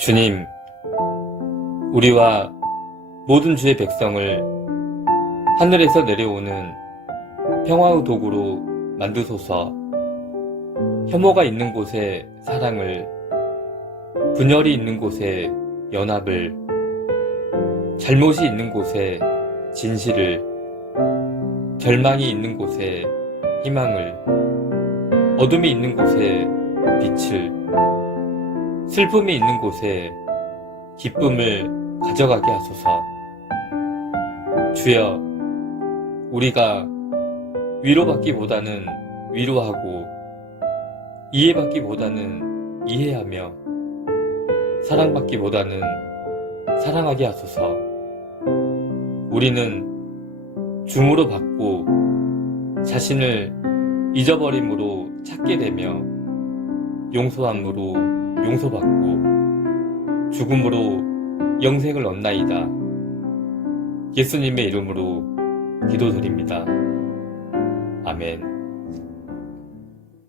주님, 우리와 모든 주의 백성을 하늘에서 내려오는 평화의 도구로 만드소서. 혐오가 있는 곳에 사랑을, 분열이 있는 곳에 연합을, 잘못이 있는 곳에 진실을, 절망이 있는 곳에 희망을, 어둠이 있는 곳에 빛을, 슬픔이 있는 곳에 기쁨을 가져가게 하소서. 주여, 우리가 위로받기보다는 위로하고 이해받기보다는 이해하며 사랑받기보다는 사랑하게 하소서. 우리는 줌으로 받고 자신을 잊어버림으로 찾게 되며 용서함으로 용서받고 죽음으로 영생을 얻나이다. 예수님의 이름으로 기도드립니다. 아멘.